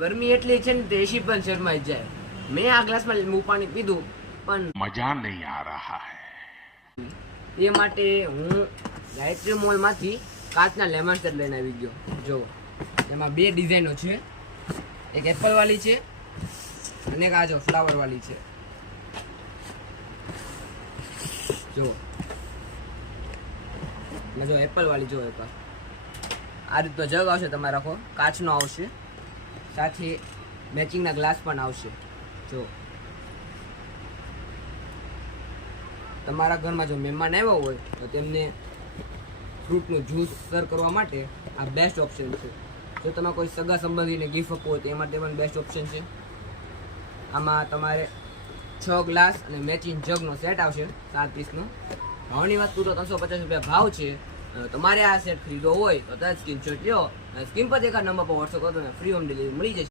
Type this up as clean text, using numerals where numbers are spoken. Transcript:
ગરમી એટલી છે ને તે એસી પણ શરમાઈ જાય. મેં આ ગ્લાસમાં લીંબુ પાણી પીધું પણ મજા નહીં આ રહા હૈ. એ માટે હું ગાયત્રી મોલમાંથી કાચના લેમન સેટ લઈને આવી ગયો. જો એમાં બે ડિઝાઇનો છે, એક એપલ વાળી છે અને એક આ જો ફ્લાવર વાળી છે. જો અને જો એપલ વાળી જો એક આ રીતનો જગ આવશે, તમારે રાખો કાચનો આવશે, સાથે મેચિંગના ગ્લાસ પણ આવશે. જો તમારા ઘરમાં જો મહેમાન આવ્યા હોય તો તેમને ફ્રૂટનું જ્યુસ સર્વ કરવા માટે આ બેસ્ટ ઓપ્શન છે. જો તમે કોઈ સગા સંબંધીને ગિફ્ટ આપવો હોય તો એ માટે પણ બેસ્ટ ઓપ્શન છે. આમાં તમારે 6 ગ્લાસ અને મેચિંગ જગનો સેટ આવશે 7 પીસનો. ભાવની વાત પૂરો 350 રૂપિયા ભાવ છે. તમારે આ સેટ ખરીદવો હોય તો તરત સ્ક્રીનશોટ લ્યો, સ્ક્રીન પર દેખાડ નંબર પર વોટ્સઅપ કરો, ફ્રી હોમ ડિલિવરી મળી જશે.